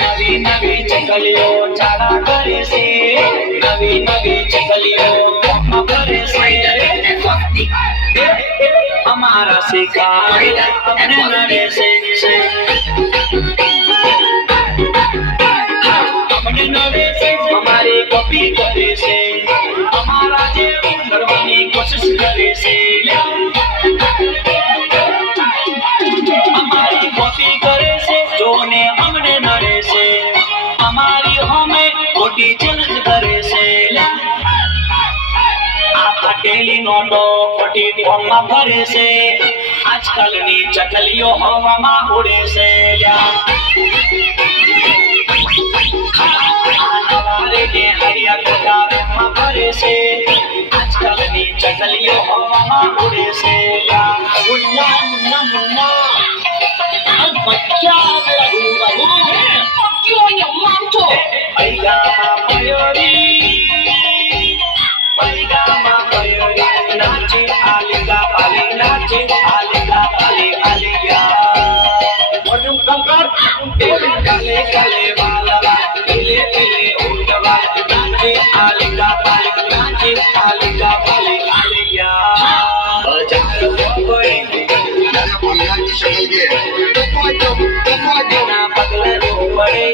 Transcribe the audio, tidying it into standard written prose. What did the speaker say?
નવી નવી ચકલીઓ ચાલા કરે છે, નવી નવી ચકલીઓ કરે છે, અમારા શિકાર અમને નડે છે, અમને નડે છે, અમારી કોપી કરે છે, અમારા જેવું કરવાની કોશિશ કરે છે, અમારી કોપી કરે છે, જોને અમને નડે છે, અમારી હોમે ખોટી ચેલેન્જ કરે છે, આ ફાટેલી નોટો ખોટી ફોર્મમાં ભરે છે, આજકાલની ચકલીઓ હવામાં ઉડે છે, સવારે ને હરિયા કટારમાં ભરે છે, આજકાલની ચકલીઓ હવામાં ઉડે છે, મુન્ના મુન્ના મુન્ના બચ્ચા પૈગામાં પયોરી નાચે આલિકા પાલી નાચે આલિકા પાલી આલિયા ઓરમ કંકર કાલે કાલે વાલા લે લે ઉડવા નાચે આલિકા પાલી આલિયા હજાર કોઈ ના પગલા પડે